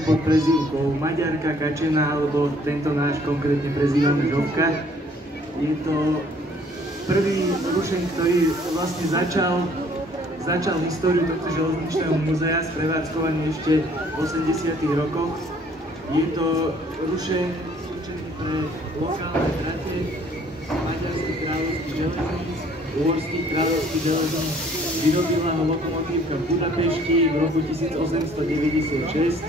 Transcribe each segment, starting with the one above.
známy pod prezývkou Maďarka, Kačena, alebo tento náš konkrétne prezývaný Žovka. Je to prvý rušeň, ktorý vlastne začal históriu tohto železničného múzea s prevádzkovaním ešte v 80. rokoch. Je to rušeň určený pre lokálne trate maďarských kráľovských železníc, uhorských kráľovských železníc. Vyrobila ho lokomotívka v Budapešti v roku 1896.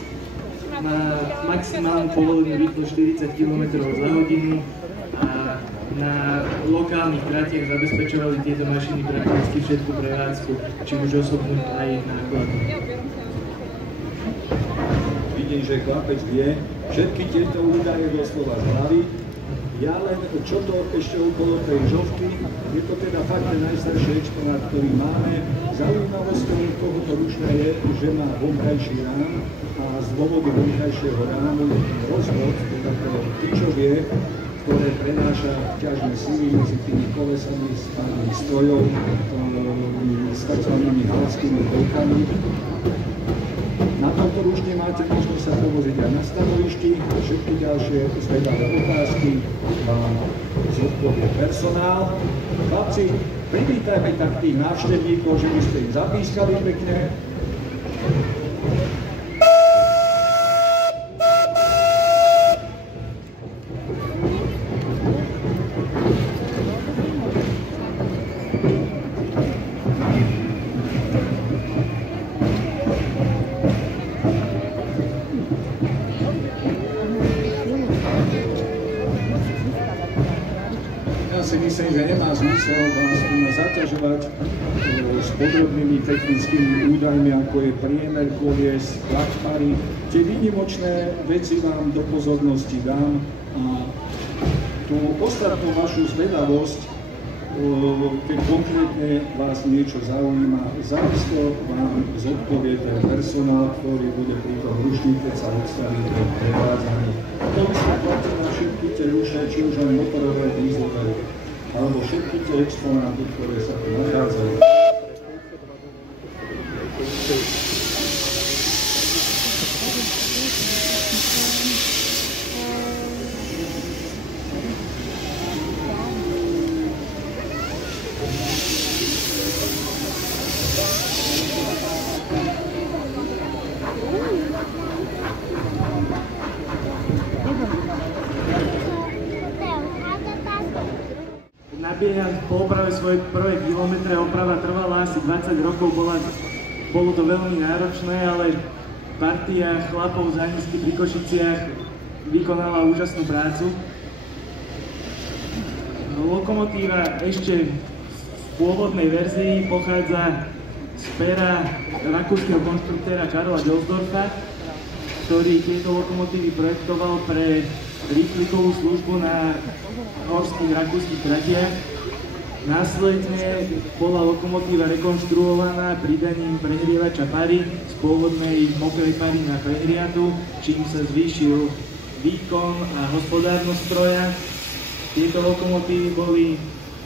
Má maximálnu povolenú rýchlosť 40 km za hodinu a na lokálnych tratiach zabezpečovali tieto mašiny prakticky všetku prevádzku, či už osobnú aj nákladnú. Vidím, že chlapec vie všetky tieto údaje doslova z hlavy. Ja len, čo to ešte okolo tej Žovky, je to teda fakt ten najstarší exponát, ktorý máme. Zaujímavosťou tohoto rušňa je, že má vonkajší rám a z dôvodu vonkajšieho rámu je ten rozvod, teda to tyčovie, ktoré prenáša ťažné sily medzi tými kolesami s pármi strojov, s takzvanými halskými kolkami. Na tomto rušne máte možnosť sa povoziť aj na stanovišti. Všetky ďalšie zvedavé otázky vám zodpovie personál. Chlapci, privítajme tak tých návštevníkov, že by ste im zapískali pekne. Myslím, že nemá zmysel vás tu zaťažovať s podrobnými technickými údajmi, ako je priemer kolies, tlak pary. Tie výnimočné veci vám do pozornosti dám a tú ostatnú vašu zvedavosť, keď konkrétne vás niečo zaujíma, závisto vám zodpovie ten personál, ktorý bude pri tom rušni, keď sa odstaví do prevádzaní. To vysvetláte na všetky tie rušne, či už aj motorové, dízlové, alebo všetky tie exponáty, ktoré sa tu nachádzajú. Nabieha po oprave svoje prvé kilometre, oprava trvala asi 20 rokov, bolo to veľmi náročné, ale partia chlapov z Anisky pri Košiciach vykonala úžasnú prácu. Lokomotíva ešte v pôvodnej verzii pochádza z pera rakúskeho konštruktéra Karla Gelsdorfa, ktorý tieto lokomotívy projektoval pre rýchlikovú službu na horských rakúskych tratiach. Následne bola lokomotíva rekonštruovaná pridaním prehrievača pary z pôvodnej mokrej pary na prehriatu, čím sa zvýšil výkon a hospodárnosť stroja. Tieto lokomotívy boli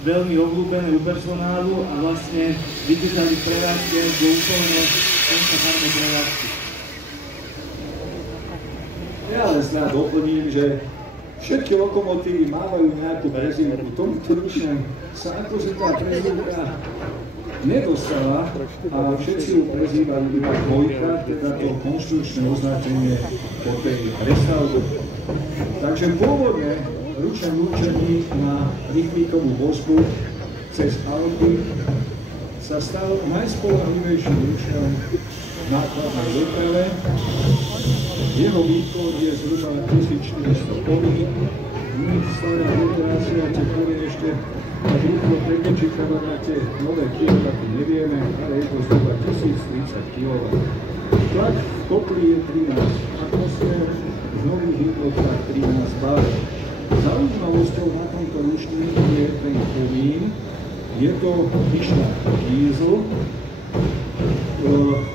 veľmi obľúbené u personálu a vlastne vydržali v prevádzke do úplne konca párnej prevádzky. Ja len snáď doplním, že všetky lokomotívy mávajú nejakú prezývku. Tomuto rušne sa akože tá prezývka nedostala a všetci ju prezývajú iba dvojka, teda to konštrukčné označenie po tej prestavbe. Takže pôvodne rušen určený na rýchlíkovú vozbu cez Alpy sa stal najspoľahlivejším rušenom v nákladnej doprave. Jeho výkon je zhruba 1400 koní. My, stará generácia, tie povie ešte tak rýchlo pretečiť, kada na tie nové kilovatky nevieme, ale je to zhruba 1030 kW. Tlak v kotli je 13 atmosfér, z nových hypotlak 13 bar. Zaujímavosťou na tomto rušni je ten komín. Je to Fischler diesel.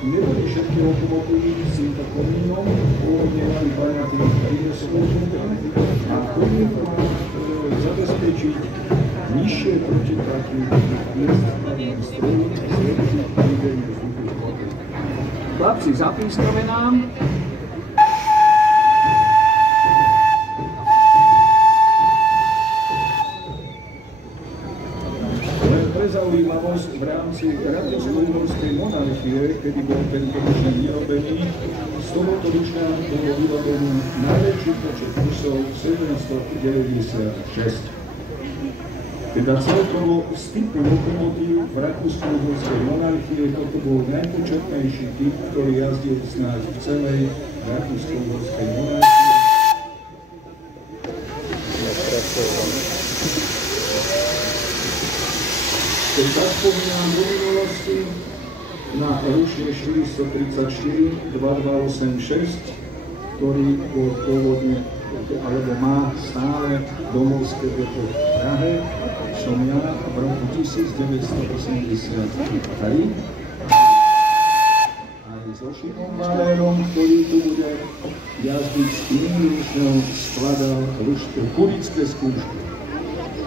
Neboli všetky lokomotívy s týmto komínom, pôvodne mali variantívny prínesovú a komín má zabezpečiť nižšie protitlaky miestným strojom a zlepšiť prívenie vzduchu v kotli. Chlapci, zapískame nám. zaujímavosť v rámci Rakúsko-Uhorskej monarchie, kedy bol tento ručník vyrobený. Z tohoto ručňa bolo vyrobený najväčší počet kusov 796. Teda celkovo z typu lokomotív v Rakúsko-Uhorskej monarchie toto bol najpočetnejší typ, ktorý jazdil snáď v celej Rakúsko-Uhorskej monarchie. Keď zaspomínam do minulosti na rušne 434 2286, ktorý bol pôvodne, alebo má stále domovské depo v Prahe, som ja v roku 1983 aj so Šimom Valérom, ktorý tu bude jazdiť s iným rušňom, skladal kurické skúšky.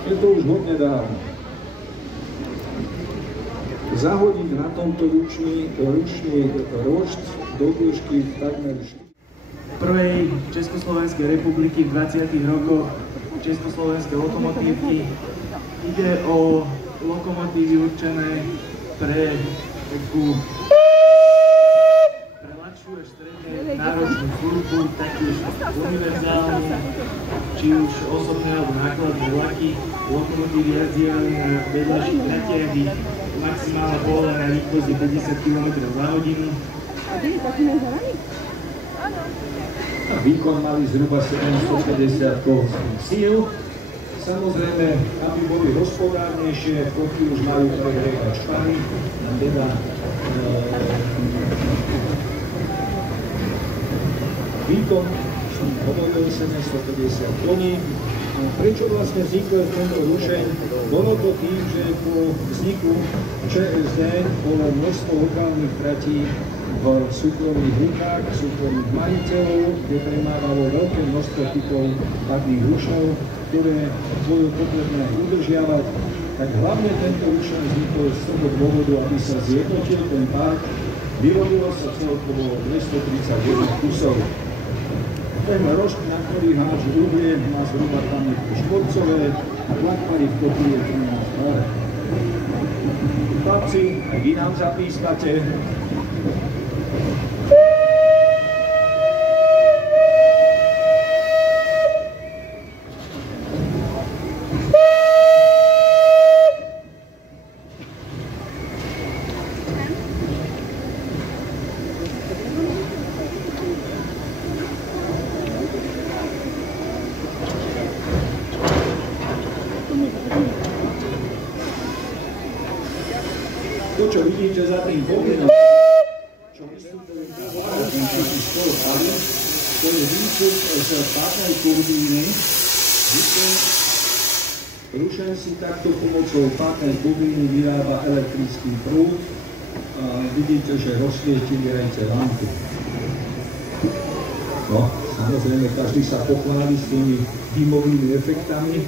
Je to už hodne dávno. Zahodiť na tomto ručný rošt do dĺžky takmer prvej Československej republiky v 20. rokoch československé lokomotívky. Ide o lokomotívy určené pre takú ľahšiu až stredne náročnú službu, taktiež univerzálnu, či už osobné alebo nákladné vlaky. Lokomotívy jazdievali na vedľajších tratiach, maximálna povolená rýchlosť je 50 km za hodinu. Výkon mali zhruba 750 kovských síl. Samozrejme, aby boli hospodárnejšie, koky už majú prehrievať špany, teda výkon som hovoril 750 koní. Prečo vlastne vznikol tento rušeň? Bolo to tým, že po vzniku ČSD bolo množstvo lokálnych tratí v súkromných rukách, súkromných majiteľov, kde premávalo veľké množstvo typov parných rušov, ktoré bolo potrebné udržiavať. Tak hlavne tento rušeň vznikol z toho dôvodu, aby sa zjednotil ten park. Vyrobilo sa celkovo 231 kusov. Ten rošt, na ktorý hážu uhlie, má zhruba pamätku šporcové a tlakpary v kotli je 13 bar. Chlapci, aj vy nám zapískate. To, čo vidíte za tým povinom, čo vystupuje ten taký skôr padl, to je výstup z pádnej turbíny. Rušeň si takto pomocou pádnej turbíny vyrába elektrický prúd. Vidíte, že rozsvietili aj tie lampy. No, samozrejme, každý sa pochváli s tými dymovými efektami.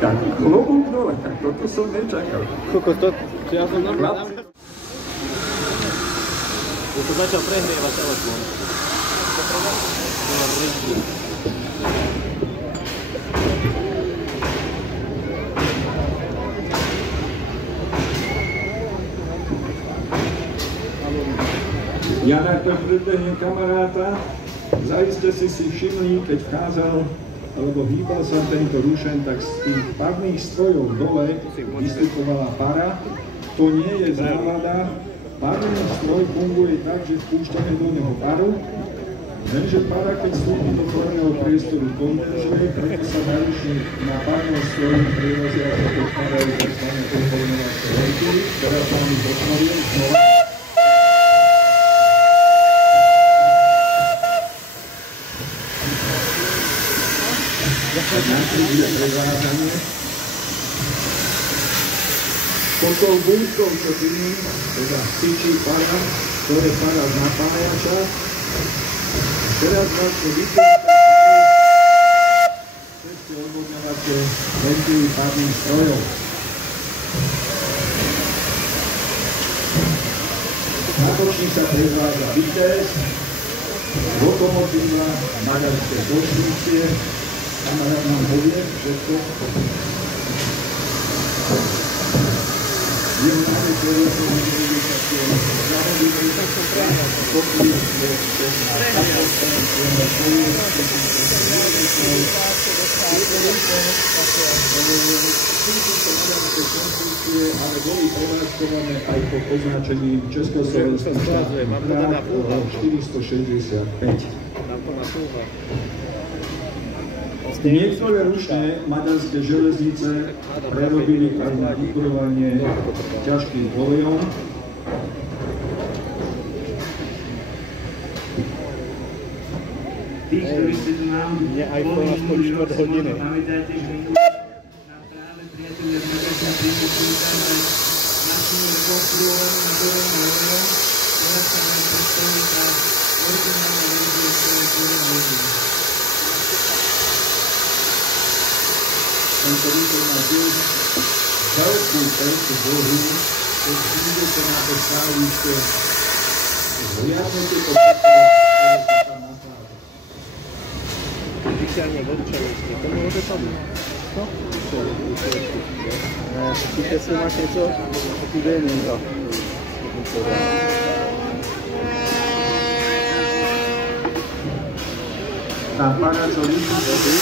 Tak, klobúk dole, tak toto som nečakal. Koľko to? Ja som normálne. Ja to začal prehrievať telefón. Ja najprv predbehnem kamaráta. Zaiste si všimli, keď vchádzal alebo hýbal sa tento rušeň, tak z tých parných strojov dole vystupovala para. To nie je závada. Parný stroj funguje tak, že vpúšťame do neho paru, lenže para, keď vstúpi do parného priestoru, kondenzuje, preto sa najvyššie na parnom stroji prevozia sa podkladajú tzv. Pocholonovacie lejky. Teraz vám ich otvorím znova. Pod tou bunkou, čo tým, teda tyčí para, to je para z napájača. Teraz vlastne vypúšťa cez tie odvodňovacie ventily párnych strojov. Natočník sa predvádza Vitez, Lokomotíva, maďarské konštrukcie. Kamarát nám povie všetko. Jeho najväčšie realizácie zahodili kopí ale boli prevádzkované aj pod označením Československý štát 465. Niektoré ručne maďarské železnice prerobili aj na vykurovanie ťažkým olejom. Tí, ktorí ste tu nám boli minulý rok, si možno pamätáte, že nám práve priatelia z Maďarska prinesli tam našu rekonštruovanú motorovú olejom, ktorá sa nám predstaví tá originálna verzia, ktorá je hodina. Tento výbor má tiež veľkú penku Bohu, keď prídete na to stávište, zhliadnete to všetko, ktoré sa tam nachádza. Oficiálne vodičovské, to môže tam? No? Určite si máš niečo, taký véninka. Tam pána, čo vyšli,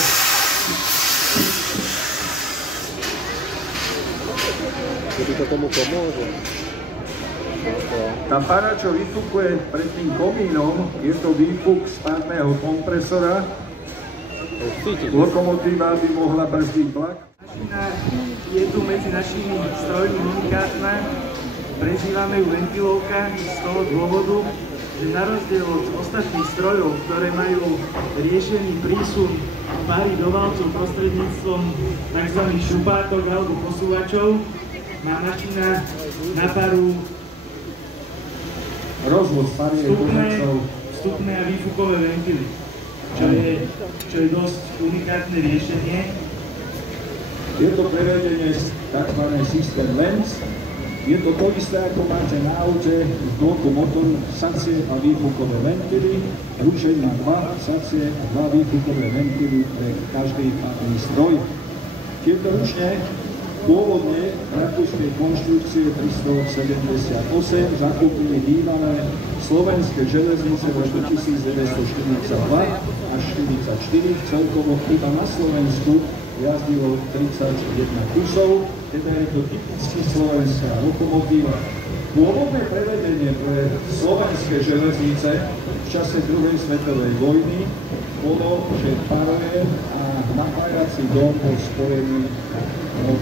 keby to tomu pomôže. tá para, čo vyfúkuje pred tým komínom, je to výfuk z párneho kompresora. Lokomotíva by mohla brzdiť vlak. Mašina je tu medzi našimi strojmi unikátna, prezývame ju ventilovka z toho dôvodu, že na rozdiel od ostatných strojov, ktoré majú riešený prísun pary do valcov prostredníctvom tzv. Šupátok alebo posúvačov, má mašina na paru Rozvod pary je pomocou vstupné a výfukové ventily, čo je dosť unikátne riešenie. Je to prevedenie z tzv. System Lens. Je to to isté, ako máte na aute v bloku motoru, sacie a výfukové ventily. Ručeň má 2 sacie a 2 výfukové ventily pre každý párny stroj. Tieto ručne pôvodne rakúskej konštrukcie 378 zakúpili bývalé slovenské železnice v roku 1942 až 1944. Celkovo iba na Slovensku jazdilo 31 kusov, teda je to typicky slovenská lokomotíva. Pôvodné prevedenie pre slovenské železnice v čase druhej svetovej vojny bolo, že paroje a napájací dom bol spojený,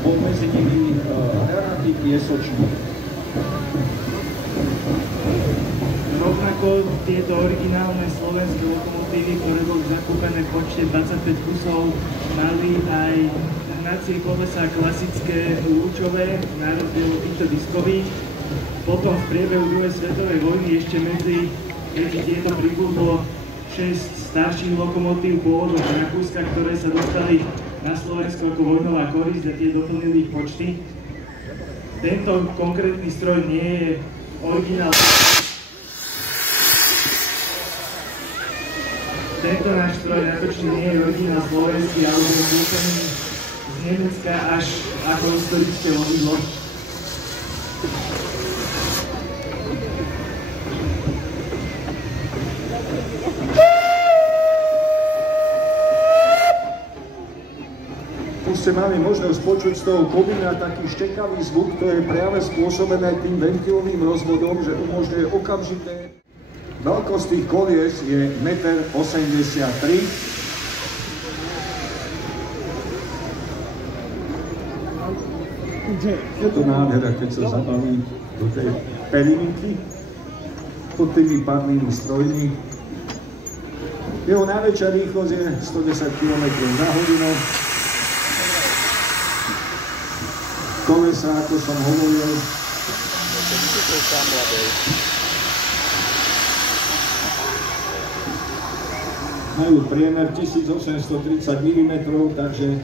bol medzi nimi hranatý piesočník. Rovnako tieto originálne slovenské lokomotívy, ktoré boli zakúpené v počte 25 kusov, mali aj hnacie kolesá klasické lúčové, na rozdiel od týchto diskových. Potom v priebehu druhej svetovej vojny ešte medzi tieto pribudlo 6 starších lokomotív pôvodu z Rakúska, ktoré sa dostali na Slovensko ako vojnová korisť a tie doplnili ich počty. Tento konkrétny stroj nie je originál. Tento náš stroj natočný nie je originál slovenský, ale je kúpený z Nemecka až ako historické vozidlo. Tu ste mali možnosť počuť z toho komína taký štekavý zvuk, to je práve spôsobené tým ventilovým rozvodom, že umožňuje okamžité. Veľkosť tých kolies je 1,83 m. Je to nádhera, keď sa zabalí do tej perimitky pod tými párnymi strojmi. Jeho najväčšia rýchlosť je 110 km/h. Kolesa, ako som hovoril, majú priemer 1830 mm, takže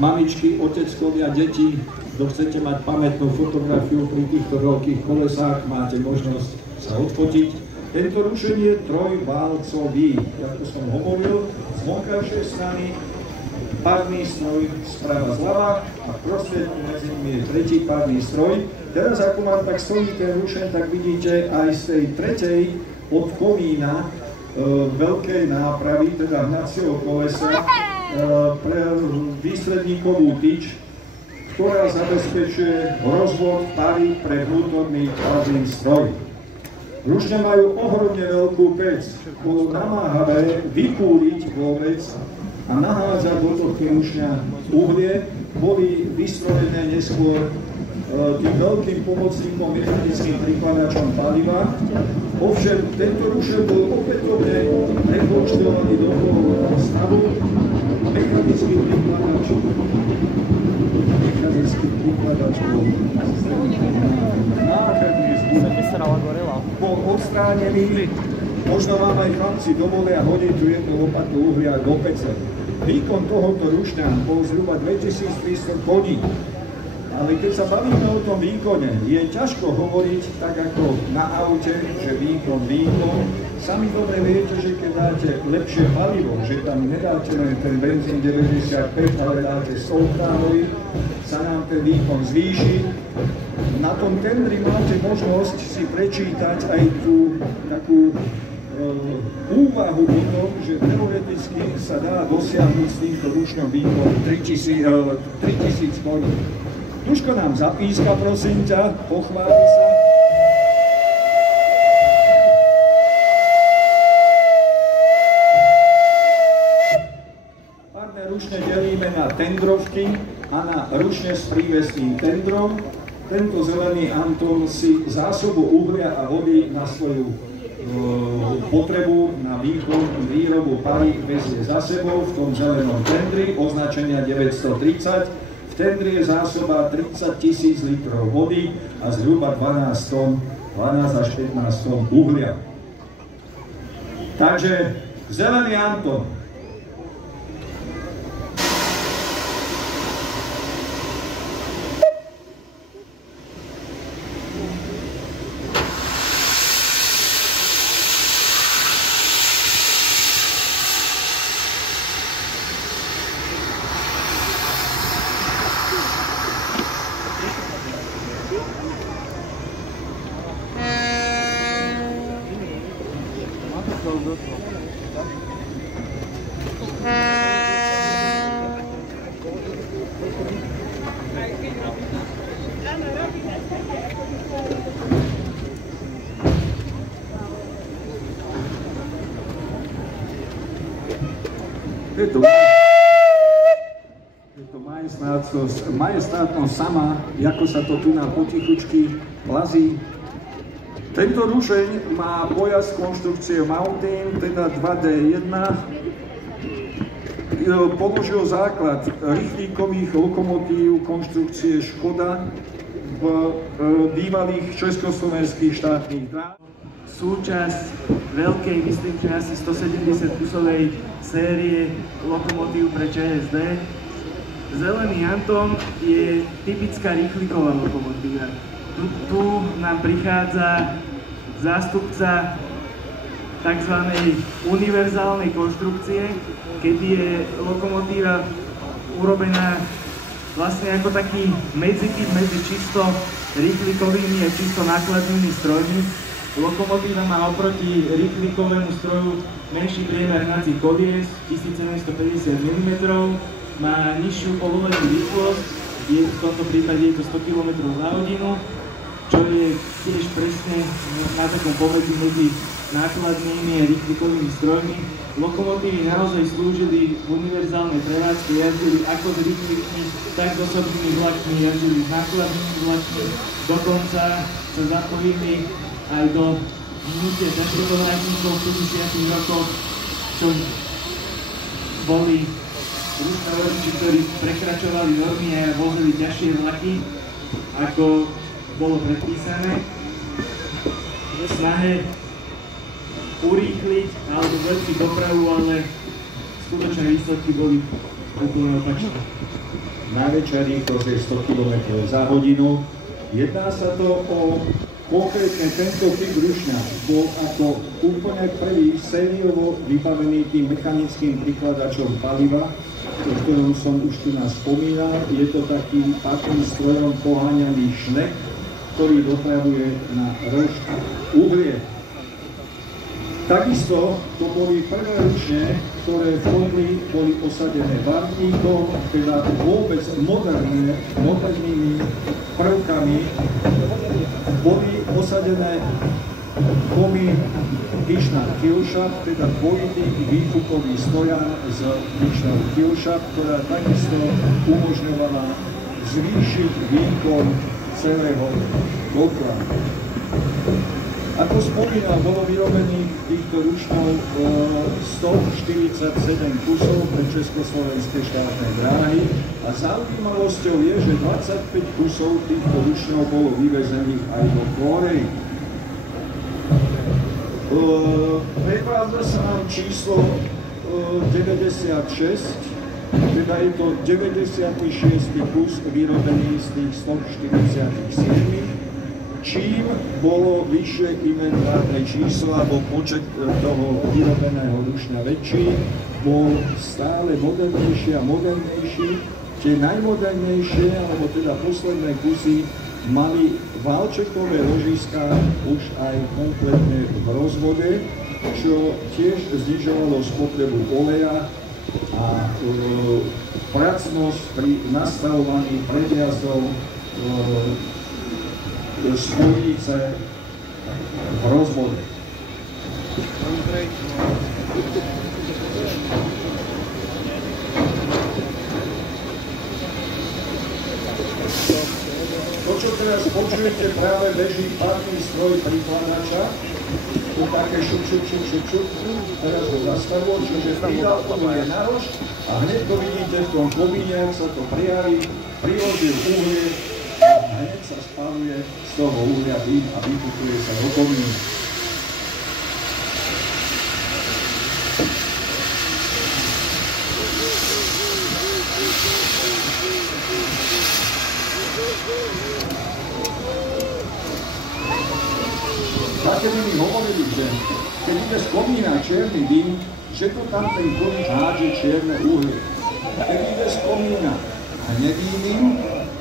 mamičky, oteckovia, deti kto chcete mať pamätnú fotografiu pri týchto veľkých kolesách, máte možnosť sa odfotiť. Tento rušeň je trojválcový, ako som hovoril, z vonkajšej strany párny stroj sprava zľava a prostredku medzi nimi je tretí párny stroj. Teraz ako mám tak stojí ten rušeň, tak vidíte aj z tej tretej od komína veľkej nápravy, teda hnacieho kolesa, pre výstredníkovú tyč, ktorá zabezpečuje rozvod pary pre vnútorný párny stroj. Rušne majú ohromne veľkú pec, bolo namáhavé vypúliť vôbec a nahádzať do tohto rušňa uhlie, boli vystrojené neskôr tým veľkým pomocníkom mechanickým prikladačom paliva. Ovšem, tento rušeň bol opätovne rekonštruovaný do toho stavu. Mechanický prikladač bol nádherný bol odstránený. Možno vám aj chlapci dovolia hodiť tu jednu lopatu uhlia do pece. Výkon tohoto rušňa bol zhruba 2300 koní. Ale keď sa bavíme o tom výkone, je ťažko hovoriť tak ako na aute, že výkon. Sami dobre viete, že keď dáte lepšie palivo, že tam nedáte len ten benzín 95, ale dáte 100 oktánový, sa nám ten výkon zvýši. Na tom tendri máte možnosť si prečítať aj tú takú úvahu o tom, že teoreticky sa dá dosiahnuť s týmto rušňom výkon 3000 koní. Duško nám zapíska, prosím ťa, pochváli sa. Párne rušne delíme na tendrovky a na rušne s prívesným tendrom. Tento zelený Anton si zásobu uhlia a vody na svoju potrebu na výrobu pary vezie za sebou v tom zelenom tendri označenia 930. V tendri je zásoba 30 000 litrov vody a zhruba 12 až 15 tón uhlia. Takže zelený Anton. Je to majestátnosť sama, ako sa to tu na potichučky plazí. Tento rušeň má pojazd konštrukcie Mountain, teda 2D1. Položil základ rýchlíkových lokomotív konštrukcie Škoda v bývalých československých štátnych dráhach. Súčasť veľkej, myslím, že asi 170 kusovej série lokomotív pre ČSD. Zelený Anton je typická rýchliková lokomotíva. Tu nám prichádza zástupca tzv. Univerzálnej konštrukcie, kedy je lokomotíva urobená vlastne ako taký medzityp medzi čisto rýchlikovými a čisto nákladnými strojmi. Lokomotíva má oproti rýchlikovému stroju menší priemer hnacích kolies, 1750 mm, má nižšiu povolenú rýchlosť, v tomto prípade je to 100 km za hodinu, čo je tiež presne na takom pomedzi medzi nákladnými a rýchlikovými strojmi. Lokomotívy naozaj slúžili v univerzálnej prevádzke, jazdili ako s rýchlikmi, tak s osobnými vlakmi, jazdili s nákladnými vlakmi, dokonca sa zapojili aj do hnutia zaštitovráčnikov v 70. rokoch, čo boli ruské vodiči, ktorí prekračovali normy a vozili ťažšie vlaky, ako bolo predpísané. V snahe urýchliť alebo zlepšiť dopravu, ale skutočné výsledky boli úplne opačné. najväčšia rýchlosť je 100 km za hodinu. Jedná sa to o konkrétne tento typ rušňa bol ako úplne prvý sériovo vybavený tým mechanickým prikladačom paliva, o ktorom som už tu nás spomínal. Je to taký pachným strojom poháňaný šnek, ktorý dopravuje na rošť uhlie. Takisto to boli prvé ručne, ktoré boli osadené varníkom, teda vôbec modernými prvkami. Boli osadené komín Dýchner Killschaft, teda dvojitý výfukový stojan z Dýchner Killschaft, ktorá takisto umožňovala zvýšiť výkon celého kotla. Ako spomínal, bolo vyrobených týchto ručňov 147 kusov pre Československé štátne dráhy a zaujímavosťou je, že 25 kusov týchto ručňov bolo vyvezených aj do Kórey. Prevádza sa nám číslo 96, teda je to 96. kus vyrobený z tých 147, čím bolo vyššie inventárne číslo, alebo počet toho vyrobeného rušňa väčší, bol stále modernejší a modernejší. Tie najmodernejšie, alebo teda posledné kusy, mali valčekové ložiska už aj kompletne v rozvode, čo tiež znižovalo spotrebu oleja a pracnosť pri nastavovaní predjazdov spojnice v rozvode. To, čo teraz počujete, práve beží parný stroj prikladača. To také šup. Teraz ho zastavilo, čiže pridal to je na rož a hneď to vidíte v tom komíne, ak sa to prijaví, priložil uhlie a hneď sa spáluje z toho uhlia dým a vypukuje sa do komína. Také by mi hovorili, že keď ide z komína čierny dym, že to tam ten komín hádže čierne uhlie. Keď ide z komína hnedý dym,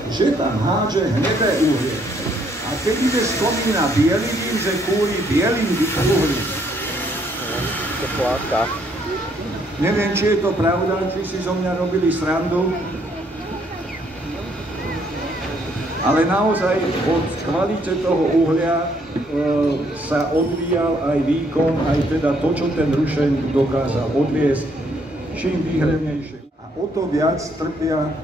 že tam hádže hnedé uhlie. A keď ide z komína bielý dym, že kúri bielým uhlím. Neviem, či je to pravda, či si zo mňa robili srandu, ale naozaj od kvalite toho uhlia sa odvíjal aj výkon, aj teda to, čo ten rušeň dokázal odviesť, čím výhľadnejšie. A o to viac trpia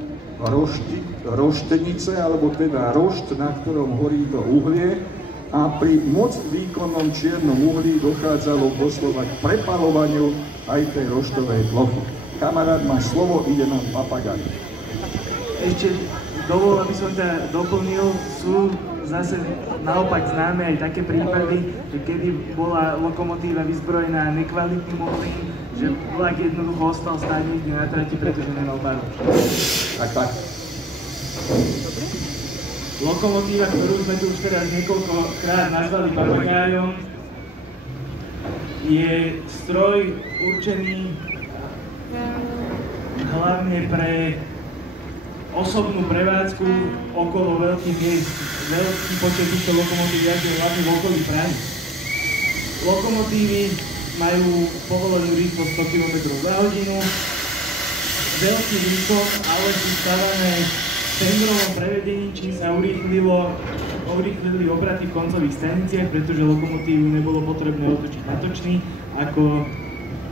roštenice, alebo teda rošt, na ktorom horí to uhlie, a pri moc výkonnom čiernom uhlí dochádzalo doslova k prepalovaniu aj tej roštovej plochy. Kamarát, máš slovo, ide nám papagaj. Ešte dovol, aby som ťa doplnil, sú zase naopak známe aj také prípady, že kedy bola lokomotíva vyzbrojená nekvalitným uhlím, že vlak jednoducho ostal stáť niekde na trati, pretože nemal baru. Tak. Lokomotíva, ktorú sme tu už teraz niekoľkokrát nazvali papagajom, je stroj určený hlavne pre osobnú prevádzku okolo veľkých miest. Veľký počet týchto lokomotív jazdí hlavne v okolí Prahy. Lokomotívy majú povolenú rýchlosť 100 km za hodinu, veľký výkon, ale sú stavané v tendrovom prevedení, čím sa urýchlili obraty v koncových staniciach, pretože lokomotívu nebolo potrebné otočiť na točný, ako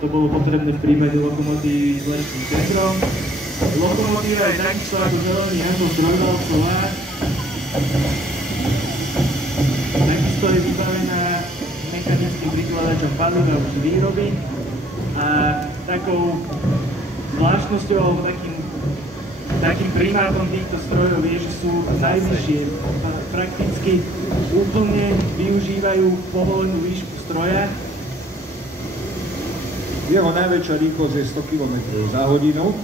to bolo potrebné v prípade lokomotívy s lepším tendrom. Lokomotíva je takisto ako zelený Janko trojvalcová. Takisto je vybavená mechanickým prikladačom paliva už výroby. A takou zvláštnosťou alebo takým primátom týchto strojov je, že sú najvyššie. Prakticky úplne využívajú povolenú výšku stroja. Jeho najväčšia rýchlosť je 100 km za hodinu.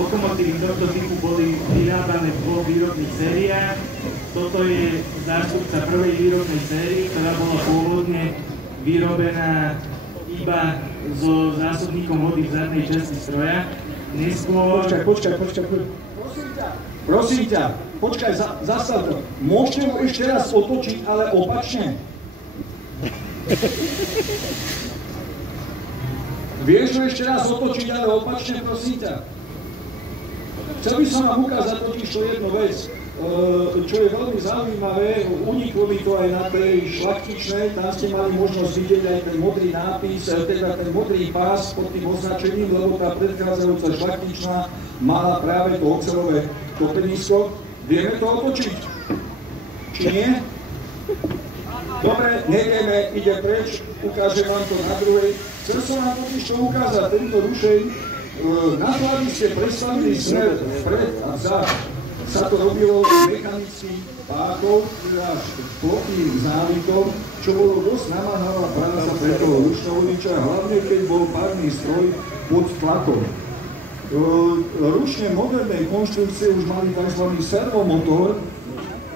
lokomotívy tohto typu boli vyrábané v dvoch výrobných sériách. Toto je zástupca prvej výrobnej série, ktorá bola pôvodne vyrobená iba so zásobníkom vody v zadnej časti stroja. Neskôr... Počkaj. Prosím ťa, počkaj, zastav to. Môžete ho ešte raz otočiť, ale opačne. Vieš ho ešte raz otočiť, ale opačne, prosím ťa. Chcel by som vám ukázať totiž to jednu vec, čo je veľmi zaujímavé, uniklo mi to aj na tej šlachtičnej, tam ste mali možnosť vidieť aj ten modrý nápis, teda ten modrý pás pod tým označením, lebo tá predchádzajúca šlachtičná mala práve to oceľové topenisko. Vieme to otočiť? Či nie? Dobre, nevieme, ide preč, ukážem vám to na druhej. Chcel som vám totiž to ukázať, tento rušeň, na to, aby ste predstavili smer vpred a vzad, sa to robilo mechanickým pákom, teda plochým závikom, čo bolo dosť namáhavá práca pre toho ručnovodiča, hlavne keď bol párny stroj pod tlakom. Ručne modernej konštrukcie už mali tzv. Servomotor,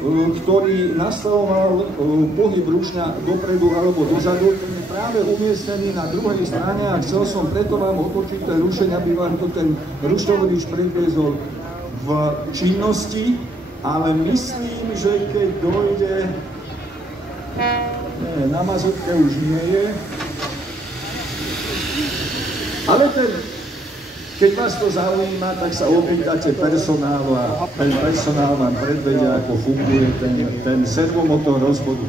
ktorý nastavoval pohyb ručňa dopredu alebo dozadu. Ten je práve umiestnený na druhej strane a chcel som preto vám otočiť ten rušeň, aby vám to ten ručnovodič predviezol v činnosti, ale myslím, že keď dojde... na mazotke už nie je. Ale keď vás to zaujíma, tak sa opýtate personálu a ten personál vám predvedia, ako funguje ten servomotor rozvodu.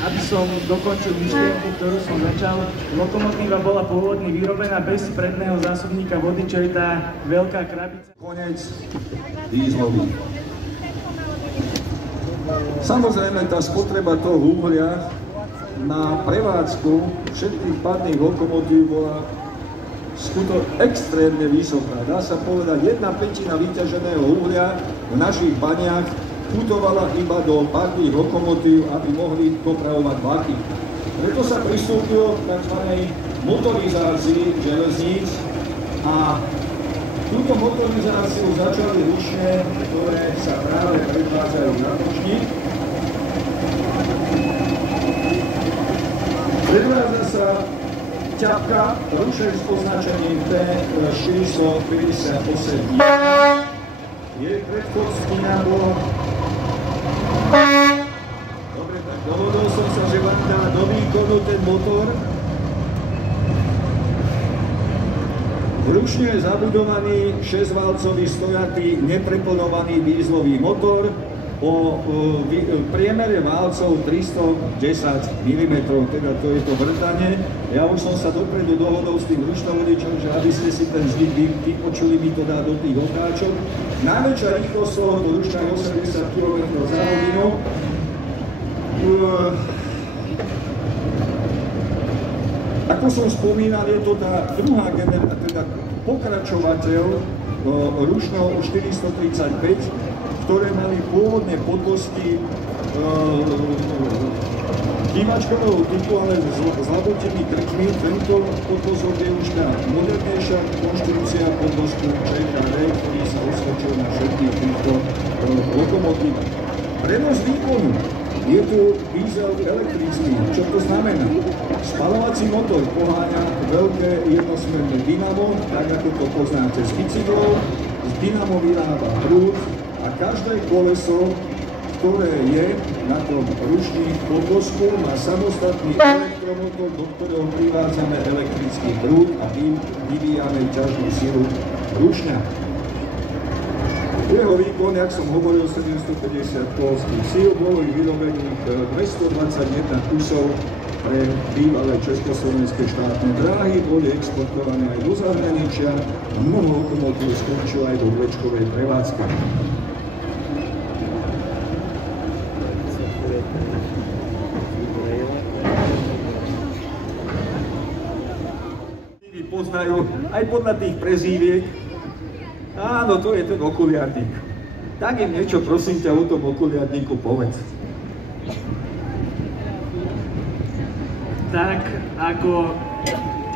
Aby som dokončil myšlienku, ktorú som začal, lokomotíva bola pôvodne vyrobená bez predného zásobníka vody, čo je tá veľká krabica. Konec dízlový. Samozrejme, tá spotreba toho uhlia na prevádzku všetkých parných lokomotív bola extrémne vysoká. Dá sa povedať, 1/5 vyťaženého uhlia v našich baniach putovala iba do parných lokomotív, aby mohli dopravovať vlaky. Preto sa pristúpilo k tzv. Motorizácii železníc a túto motorizáciu začali ručne, ktoré sa práve predvádzajú na ručník. Predvádza sa ťapka ručeň s označením T458. Jej predchodkyňa bolo... Dobre, tak dohodol som sa, že vám dá do výkonu ten motor. Ručne je zabudovaný 6-valcový stojatý nepreplnovaný dízlový motor o priemere válcov 310 mm, teda to je to vrtanie. Ja už som sa dopredu dohodol s tým ručnovodičom, že aby ste si ten zvyk vypočuli, mi to dá do tých otáčok. Najväčšia rýchlosť toho ručna je 80 km za hodinu. Ako som spomínal, je to tá druhá generácia, teda pokračovateľ ručného 435, ktoré mali pôvodne podvozky kývačkového typu, ale s labutými krčmi. Tento podvozok je už tá modernejšia konštrukcia podvozku ČKD, ktorý sa osvedčil na všetkých týchto lokomotívach. Prenos výkonu. Je tu diesel elektrický. Čo to znamená? Spalovací motor poháňa veľké jednosmerné dynamo, tak ako to poznáte z bicyklov. Z dynamo vyrába prúd a každé koleso, ktoré je na tom ručných podvozku, má samostatný elektromotor, do ktorého privádzame elektrický prúd a vyvíjame ťažnú silu ručňa. Jeho výkon, jak som hovoril, 750 kolských síl, bolo ich vyrobených 221 kusov pre bývalé československé štátne dráhy, boli exportované aj do zahraničia a mnoho lokomotív skončilo aj do vlečkovej prevádzky. Poznajú aj podľa tých prezýviek. Áno, to je ten okuliarník. Tak im niečo, prosím ťa, o tom okuliarníku povedz. Tak, ako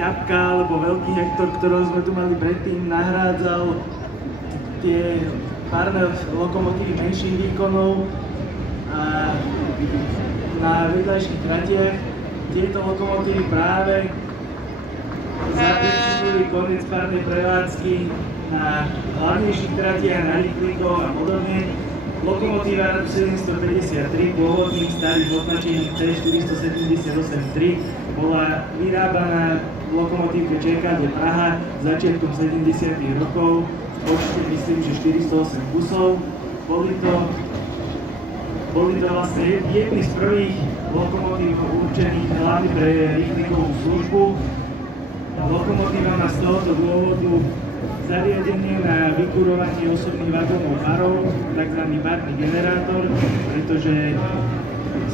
Ťapka alebo Veľký Hektor, ktorého sme tu mali predtým, nahrádzal tie párne lokomotívy menších výkonov a na vedľajších tratiach tieto lokomotívy práve zabezpečili koniec párnej prevádzky na hlavnejších tratiach, na rýchlíkov a podobne. Lokomotíva 753, pôvodný starý s označením T478-3, bola vyrábaná v lokomotívke ČKD Praha začiatkom 70. rokov v počte, myslím, že 408 kusov. Boli to vlastne jedny z prvých lokomotív určených hlavne pre rýchlikovú službu. Lokomotíva má z tohoto dôvodu zariadenie na vykurovanie osobných vagónov parov, tzv. Parný generátor, pretože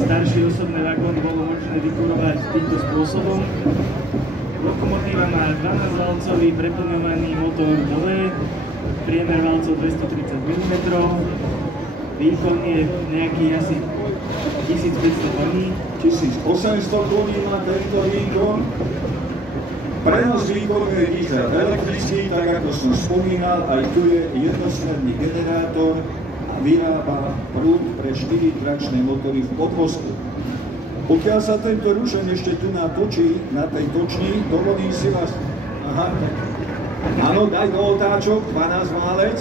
staršie osobné vagóny bolo možné vykurovať týmto spôsobom. Lokomotíva má 12-valcový preplňovaný motor dole, priemer valcov 230 mm, výkon je nejaký asi 1500 koní. 1800 koní má tento výkon. Prenos výkonu je rýchle elektrický, tak ako som spomínal, aj tu je jednosmerný generátor a vyrába prúd pre 4 trakčné motory v podvozku. Pokiaľ sa tento rušeň ešte tu natočí, na tej točni, dovolím si vás... Aha, áno, daj do otáčok, 12 válec.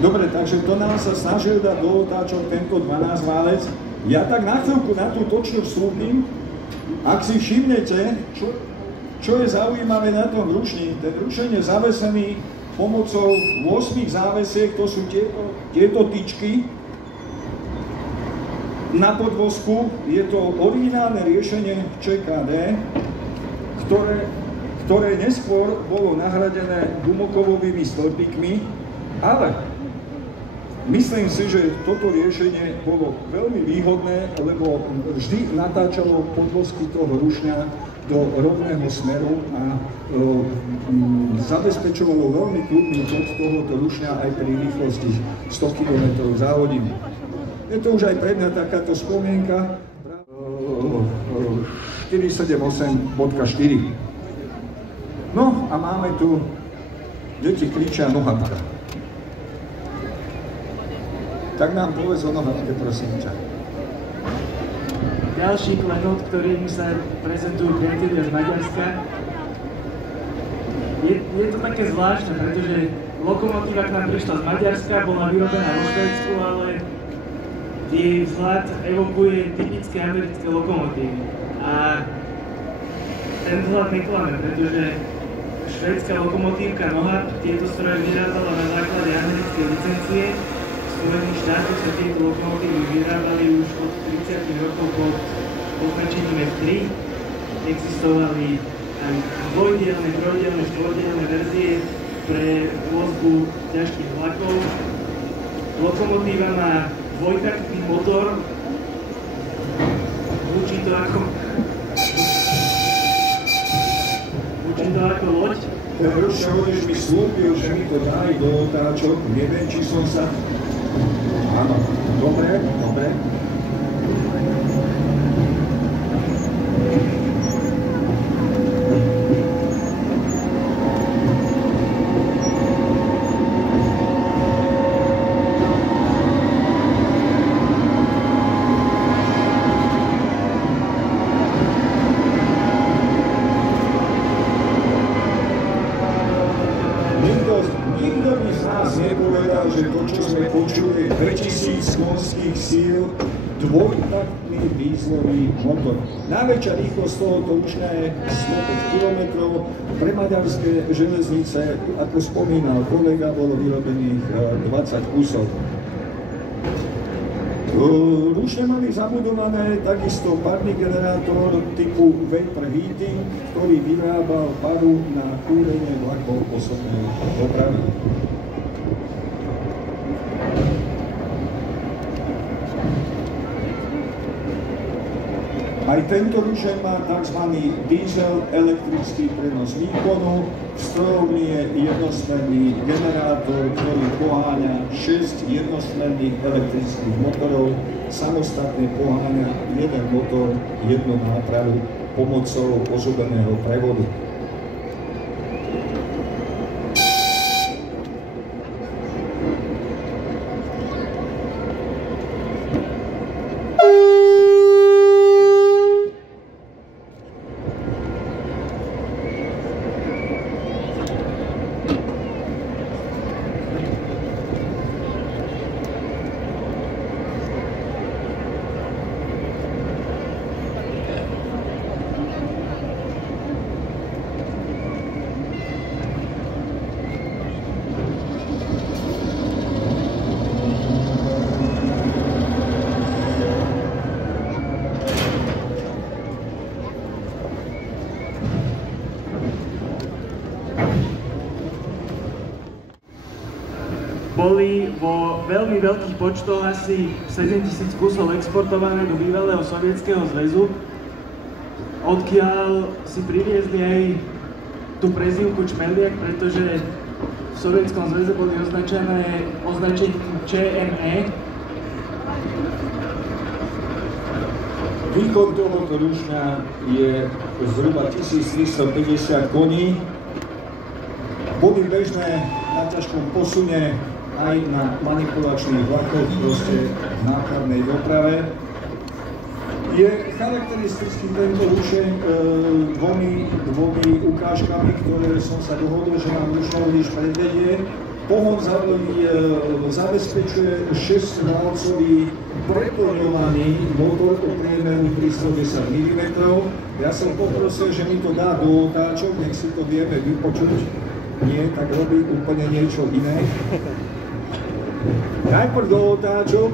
Dobre, takže to nám sa snažil dať do otáčok tento 12 válec. Ja tak na chvíľku na tú točnu vstúpim. Ak si všimnete, čo je zaujímavé na tom rušni, ten rušeň je zavesený pomocou 8 závesiek, to sú tieto tyčky. Na podvozku je to originálne riešenie ČKD, ktoré neskôr bolo nahradené gumokovovými stĺpikmi, ale myslím si, že toto riešenie bolo veľmi výhodné, lebo vždy natáčalo podvozky toho rušňa do rovného smeru a zabezpečovalo veľmi kľudný chod tohoto rušňa aj pri rýchlosti 100 km za hodinu. Je to už aj pre mňa takáto spomienka 478.4. No a máme tu, deti kričia nohatka. Tak nám povedz o nohatke, prosím ťa. Ďalší klenot, ktorým sa prezentujú priatelia z Maďarska. Je to také zvláštne, pretože lokomotíva k nám prišla z Maďarska, bola vyrobená vo Švédsku, ale jej vzhľad evokuje typické americké lokomotívy. A ten vzhľad neklame, pretože švédska lokomotívka Nohat tieto stroje vyrábala na základe americkej licencie. V Spojených štátoch sa tieto lokomotívy vyrábali už od 30 rokov pod označením F3. Existovali aj dvojdielne, trojdielne, štvordielne verzie pre vozbu ťažkých vlakov. Lokomotíva má dvojtaktný motor. Zvučí to ako loď. Ten už mi slúbil, že mi to dali do otáčok. Neviem, či som sa... Áno, dobre, dobre. Nikto by z nás nepovedal, že to, čo sme počuli, 2000 konských síl, dvojtaktný dízlový motor. Najväčšia rýchlosť tohoto rušňa je 105 km. Pre maďarské železnice, ako spomínal kolega, bolo vyrobených 20 kusov. Rušne mali zabudované takisto parný generátor typu vapor heating, ktorý vyrábal paru na kúrenie vlakov osobnej dopravy. Aj tento rušeň má tzv. Diesel elektrický prenos výkonu. V strojovni je jednosmerný generátor, ktorý poháňa 6 jednosmerných elektrických motorov. Samostatne poháňa jeden motor, jednu nápravu pomocou ozubeného prevodu. Boli vo veľmi veľkých počtoch, asi 7000 kusov exportované do bývalého Sovietskeho zväzu, odkiaľ si priviezli aj tú prezývku Čmeliak, pretože v Sovietskom zväze boli označené označením ČME. Výkon tohoto rušňa je zhruba 1350 koní. Boli bežné na ťažkom posune aj na manipulačných vlakoch, proste v nákladnej doprave. Je charakteristický tento rušeň dvomi ukážkami, ktoré som sa dohodol, že nám rušňovodič predvedie. Pohon zabezpečuje 6-válcový preplňovaný motor o priemeru 310 mm. Ja som poprosil, že mi to dá do otáčok, nech si to vieme vypočuť. Nie, tak robí úplne niečo iné. Najprv do otáčok.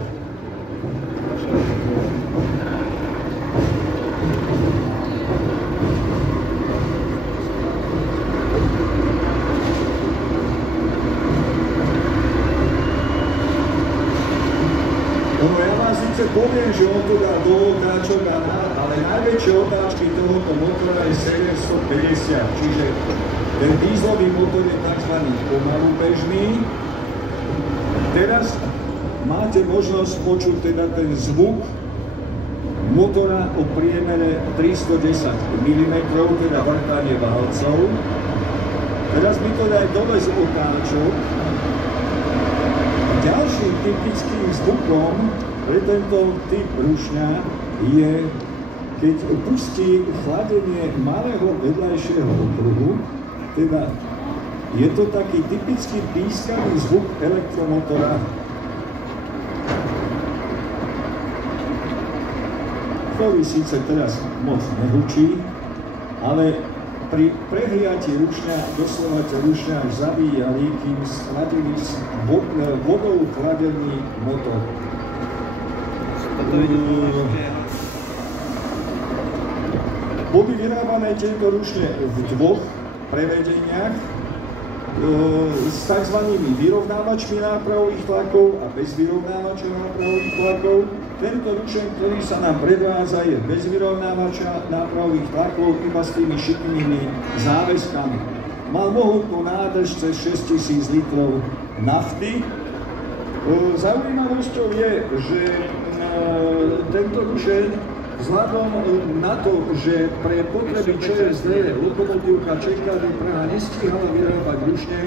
Ja vám síce poviem, že on to dá do otáčok, ale najväčšie otáčky tohoto motora je 750, čiže ten dieselový motor je tzv. Pomalu bežný. Teraz máte možnosť počuť teda ten zvuk motora o priemere 310 mm, teda vrtanie válcov. Teraz mi to daj dole z otáčok. Ďalším typickým zvukom pre tento typ rušňa je, keď pustí chladenie malého vedľajšieho okruhu, teda je to taký typický pískaný zvuk elektromotora. Ktorý síce teraz moc nehučí, ale pri prehriati rušňa doslova ťa rušňa až zabíjali, kým schladili vodou chladený motor. Boli vyrábané tieto rušne v dvoch prevedeniach, s tzv. Vyrovnávačmi nápravových tlakov a bez vyrovnávača nápravových tlakov. Tento rušeň, ktorý sa nám predvádza, je bez vyrovnávača nápravových tlakov, iba s tými šikmými záväzkami. Mal mohutnú nádrž cez 6000 litrov nafty. Zaujímavosťou je, že tento rušeň vzhľadom na to, že pre potreby ČSD lokomotívka ČKD Praha nestíhala vyrábať rušne,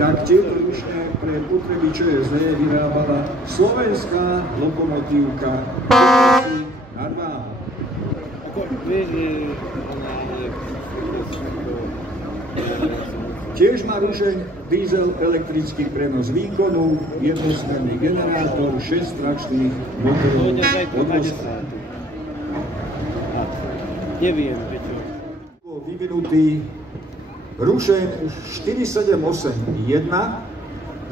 tak tieto rušne pre potreby ČSD vyrábala slovenská lokomotívka nad Váhom. Tiež má rušeň diesel elektrický prenos výkonu, jednosmerný generátor, 6 trakčných motorov odvozka. Neviem, vyvinutý rušeň 4781,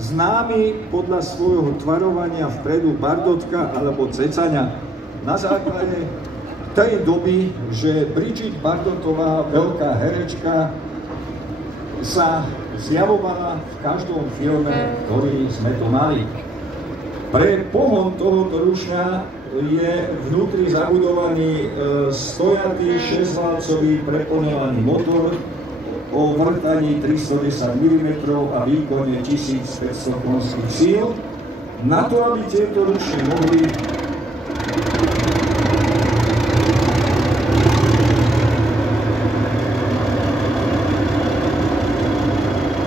známy podľa svojho tvarovania vpredu Bardotka alebo Cecaňa. Na základe tej doby, že Bridget Bardotová, veľká herečka, sa zjavovala v každom filme, ktorý sme tu mali. Pre pohon tohoto rušňa je vnútri zabudovaný stojatý 6-válcový preplňovaný motor o vrtaní 310 mm a výkone 1500 konských síl. Na to, aby tieto rušne mohli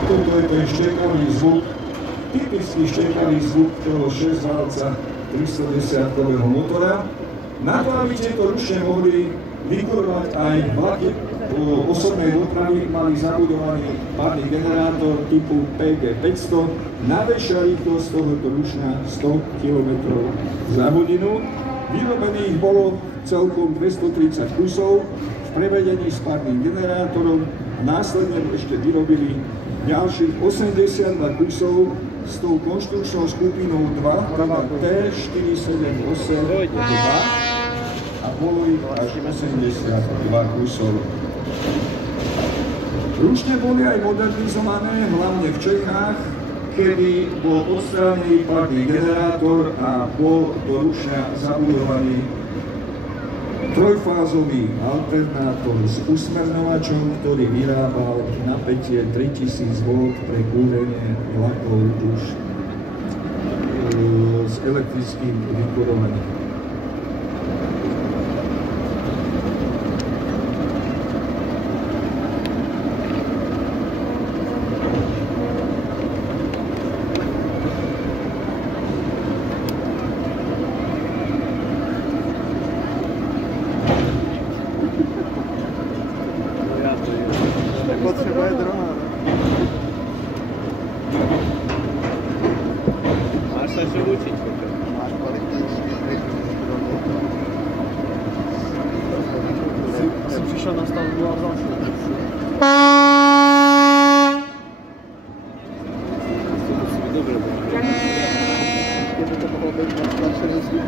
toto je ten štekavý zvuk, typický štekavý zvuk toho 6-válca 310-kového motora. Na to, aby tieto rušne mohli vykurovať aj vlaky osobnej dopravy, mali zabudovaný párny generátor typu PG500 na väčšia rýchlosť tohoto rušňa 100 km za hodinu. Vyrobených bolo celkom 230 kusov v prevedení s párnym generátorom. Následne ešte vyrobili ďalších 82 kusov s tou konštrukčnou skupinou 2, T478-2 a bolo ich až 82 kusov. Rušne boli aj modernizované, hlavne v Čechách, kedy bol odstránený párny generátor a bol do rušňa zabudovaný trojfázový alternátor s usmerňovačom, ktorý vyrábal napätie 3000 V pre kúrenie vlakov už s elektrickým vykurovaním. Potrzeba drona. Masz się uczyć. Masz si přišel na stavbu a vzal si. To musí být dobré. To mohlo být na 40 lidí.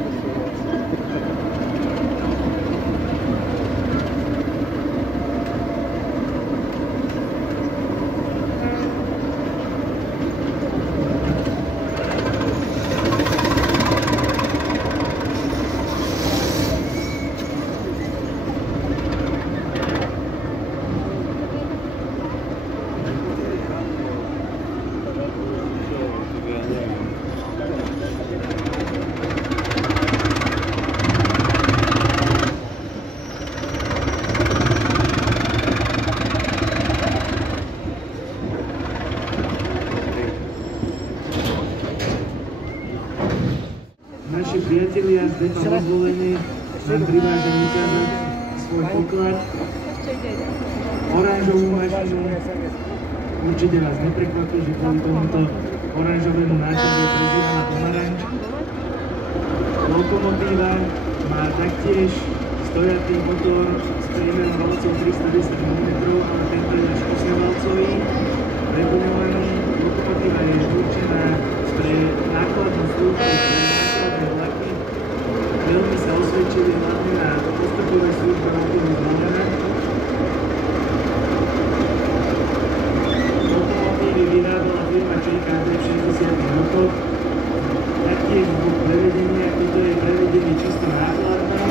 Naši priatelia z depa rozvolení nám privážia ukázať svoj poklad. Oranžovú mašinu. Určite vás neprekvapí, že kvôli tomuto oranžovému nášťavu je prezývaná Pomaranč. Lokomotíva má taktiež stojatý motor s priemerom valcov 310 mm, ale tento je až 8-valcový, regulovaný. Lokomotíva je určená pre nákladnú službu, vlaky. Veľmi sa osvedčili hlavne na postupové služby autobus Valera. Lokomotívy vyrábala firma ČKD v 60. rokoch. Taktiež v prevedení, a toto je prevedenie čisto nákladné,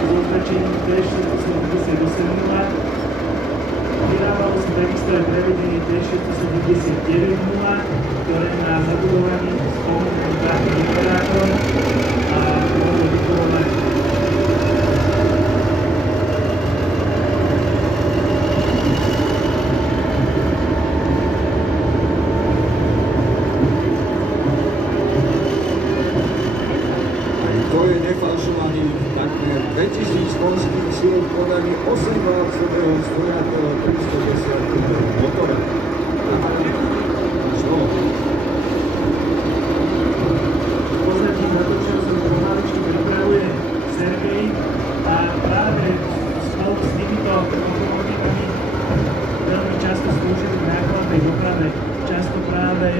s označením T478-0. Vyrábalo sa takisto aj prevedenie T679-0, ktoré má zabudovaný spomenutý párny generátor a môže vykurovať. To je nefalšovaný takmer 2000 konských síl v podaní 8-válcového stojatého 310 motora. Pozadí natočil som pomaličky pripravuje Sergej a práve spolu s týmito lokomotívami veľmi často slúžili v nákladnej doprave. Často práve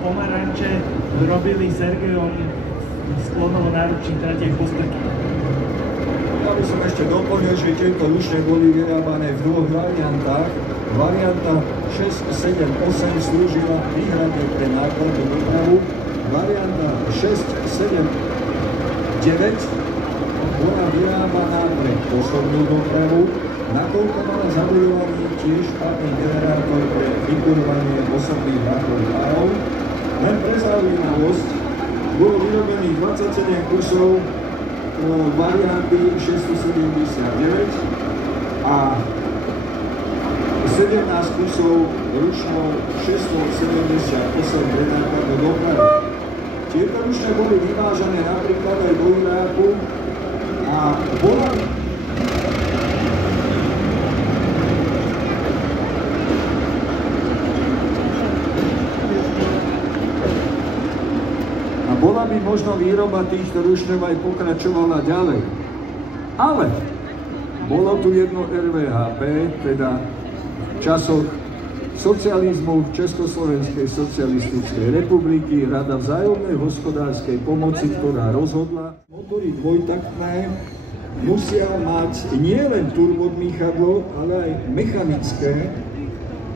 Pomaranče robili Sergejom sklonovo náručných tratiach Postrky. Ja by som ešte doplnil, že tieto rušne boli vyrábané v dvoch variantách. Varianta 678 slúžila výhradne pre nákladnú dopravu. Varianta 679 bola vyrábaná pre osobnú dopravu, nakoľko mala zabudovaný tiež pádny generátor pre vykurovanie osobných vlakov párov. Len pre zaujímavosť, bolo vyrobených 27 kusov varianty 679 a 17 kusov ručnou 678 pre nákladnú dopravu. Tieto ručné boli vyvážané napríklad aj do Iráku a bola by možno výroba týchto ručňov aj pokračovala ďalej. Ale bolo tu jedno RVHP, teda v časoch socializmu Československej socialistickej republiky Rada vzájomnej hospodárskej pomoci, ktorá rozhodla, motory dvojtaktné musia mať nielen turbodmýchadlo, ale aj mechanické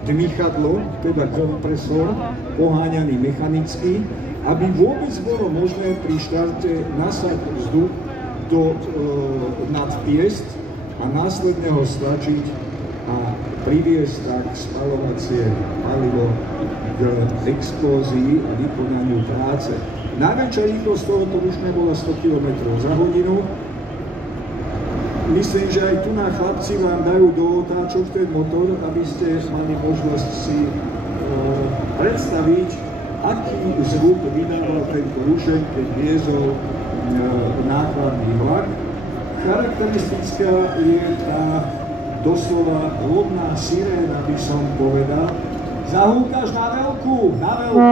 dmýchadlo, teda kompresor, poháňaný mechanicky, aby vôbec bolo možné pri štarte nasať vzduch nad piest a následne ho stlačiť a priviesť tak spaľovacie palivo k explózii a vykonaniu práce. Najväčšia rýchlosť tohoto ručňa bola 100 km za hodinu. Myslím, že aj tu na chlapci vám dajú do otáčok ten motor, aby ste mali možnosť si predstaviť, aký zvuk vydával tento rušeň, keď viezol nákladný vlak. Charakteristická je tá doslova lodná siréna, by som povedal. Zahúkaš na veľkú, na veľkú.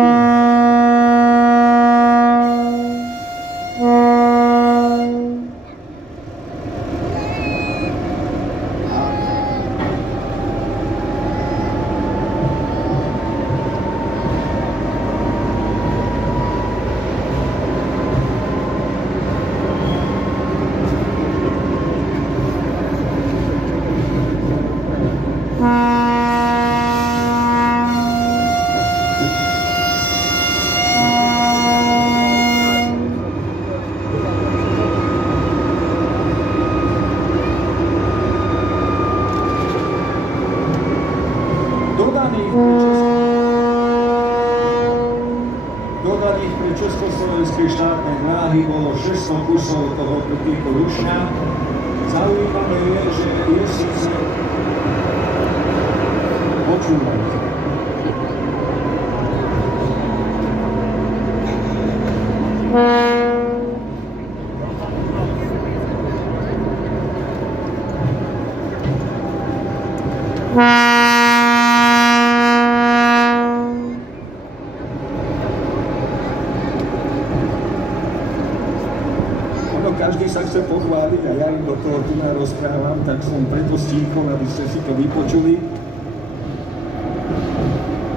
Dodaných pre Československej štátnej dráhy bolo 600 kusov tohoto typu rušňa. Zaujímavé je, že je síce počúvajte. Každý sa chce pochváliť a ja im do toho tu rozprávam, tak som preto stíchol, aby ste si to vypočuli.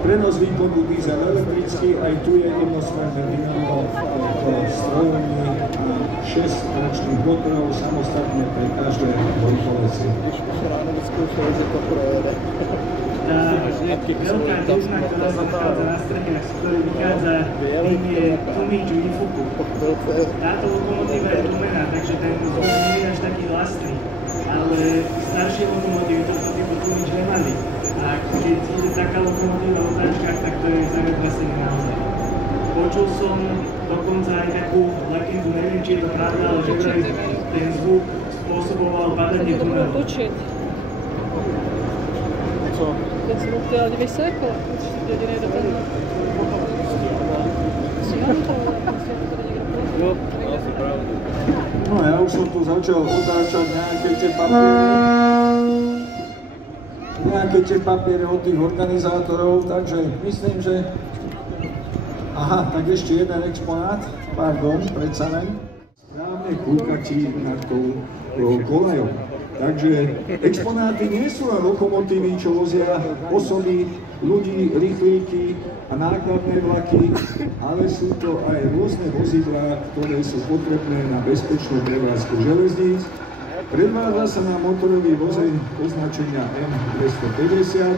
Prenos výkonu diesel elektrický, aj tu je jednosmerné dynamo strojovní a 6 ročných motorov samostatne pre každé dvojkolesie. Tá veľká dúžna, ktorá sa nachádza na strane, z ktorej vychádza, tým je tlmič výfuku. Táto lokomotíva je tlmená, takže ten zvuk nie je až taký hlasný. Ale staršie lokomotívy tohto typu tlmič nemali. A keď ide taká lokomotíva v otáčkach, tak to je zemetrasenie naozaj. Počul som dokonca aj takú legendu, neviem, či je to pravda, ale že ten zvuk spôsoboval padanie tunelu. Ten zvuk teda vysekl, určitě jedinej do ten... No ja už som tu začal otáčať nejaké tie papiere od tých organizátorov, takže myslím, že... Aha, tak ešte jeden exponát, pardon, predsa len. Správne kúkatí nad tou koľajou. Takže exponáty nie sú len lokomotívy, čo vozia osoby, ľudí, rýchlíky a nákladné vlaky, ale sú to aj rôzne vozidlá, ktoré sú potrebné na bezpečnú prevádzku železníc. Predvádza sa na motorový vozeň označenia M250.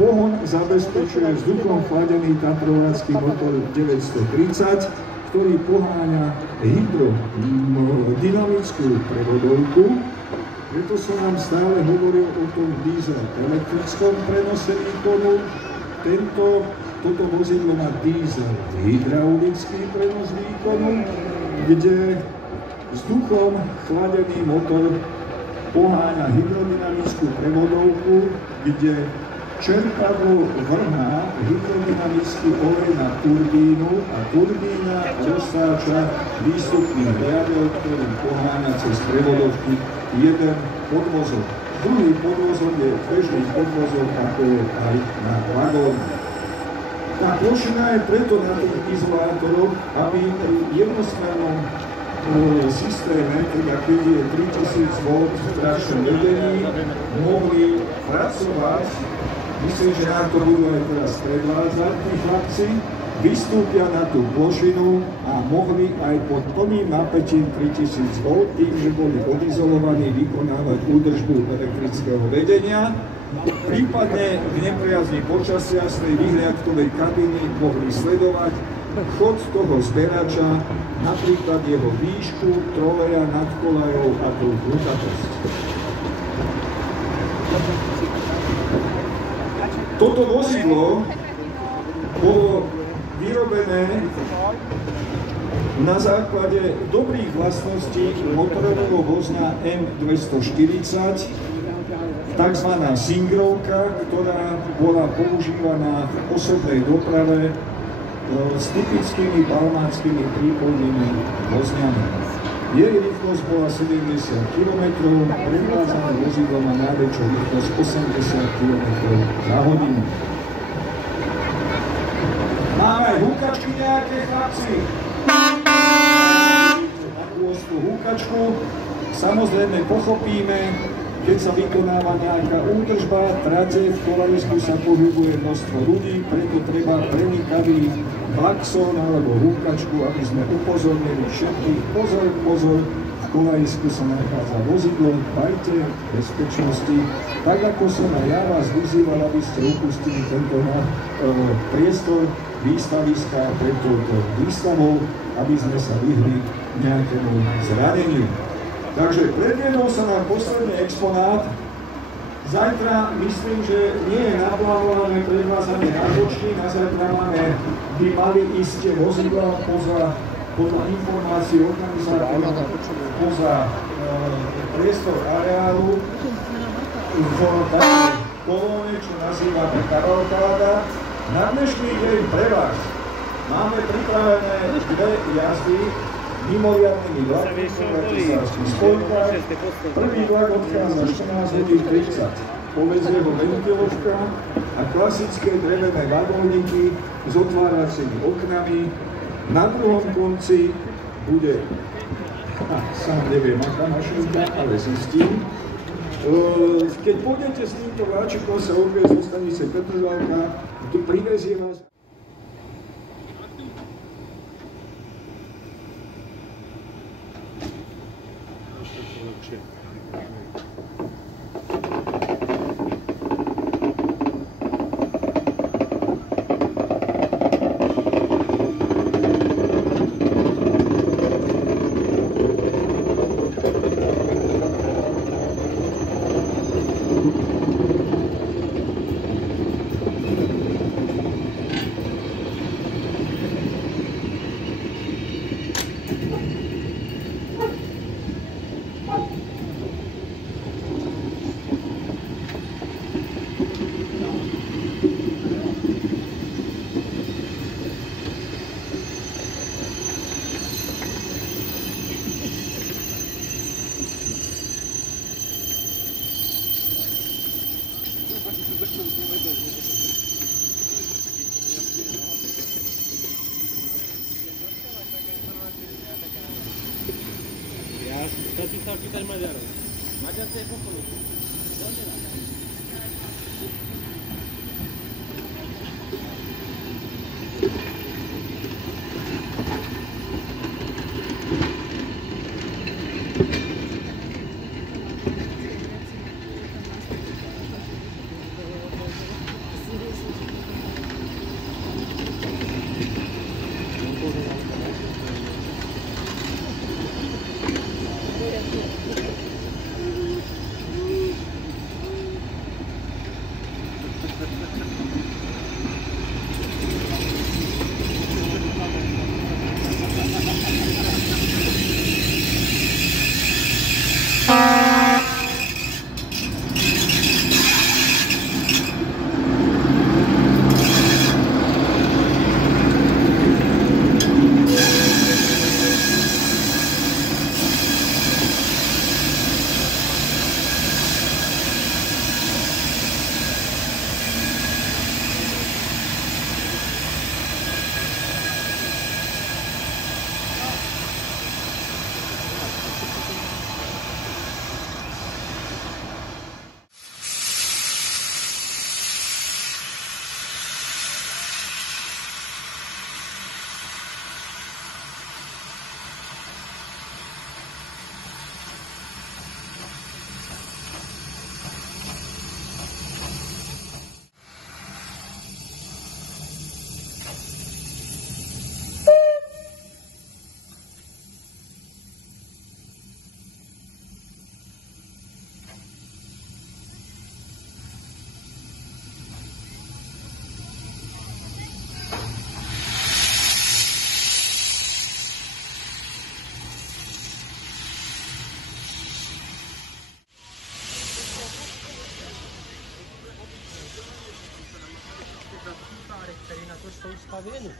Pohon zabezpečuje vzduchom chladený tatrovácky motor 930, ktorý poháňa hydrodynamickú prevodovku. Preto som vám stále hovoril o tom diesel elektrickom prenose výkonu. Toto vozidlo má diesel hydraulický prenos výkonu, kde vzduchom chladený motor poháňa hydrodynamickú prevodovku, kde čerpadlo vrhá hydrodynamický olej na turbínu a turbína roztáča výstupný riadok, ktorý poháňa cez prevodovky jeden podvozok. Druhý podvozok je bežný podvozok, ako je aj na vagóne. Tá plošina je preto na tých izolátoroch, aby pri jednosmernom systéme, teda keď je 3000 V v ďalšom vedení, mohli pracovať. Myslím, že nám to budú aj teraz predvádzať tí chlapci, vystúpia na tú plošinu a mohli aj pod plným napätím 3000 V, tým, že boli odizolovaní, vykonávať údržbu elektrického vedenia. Prípadne v nepriazni počasia z tej vyhliadkovej kabiny mohli sledovať chod toho zberača, napríklad jeho výšku, troleja nad koľajou a tú krutatosť. Toto vozidlo bolo vyrobené na základe dobrých vlastností motorového vozňa M240, tzv. Singrovka, ktorá bola používaná v osobnej doprave s typickými palmáckými prípolnými vozňami. Jej rýchlosť bola 70 km, prevádzané vozidlo má najväčšiu rýchlosť 80 km za hodinu. Máme aj húkačky nejaké, chlapci? Takú ostrú húkačku. Samozrejme pochopíme, keď sa vykonáva nejaká údržba, trate, v kolajsku sa pohybuje množstvo ľudí, preto treba prenikavý klaxon alebo húkačku, aby sme upozornili všetkých. Pozor, pozor, v kolajsku sa nachádza vozidlo, dbajte bezpečnosti. Tak ako som aj ja vás vyzýval, aby ste upustili tento priestor výstaviska pred touto výstavou, aby sme sa vyhli nejakému zraneniu. Takže predviedol sa nám posledný exponát. Zajtra myslím, že nie je naplánované predvázanie náročný. Na zajtra by mali ísť tie vozidlá podľa informácií organizátorov poza priestor areálu v takej kolóne, čo nazývame kavalkáda. Na dnešný deň pre vás máme pripravené dve jazdy mimoriadnymi vlakmi, ktoré sa spojka. Prvý vlak odchádza 14:30. Povezie ho ventilovka a klasické drevené vagóniky s otváracími oknami. Na druhom konci bude, sám neviem, aká mašinka, ale zistím. Keď pôjdete s týmto vláčikom sa odviezť zo stanice Petržalka, privezie vás. Chcel pýtať Maďarov. Maďarce je pochopil. který na to jsou stavěny.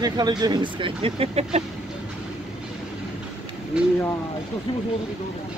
nechali děvinský. Já, to si můžu odhodit.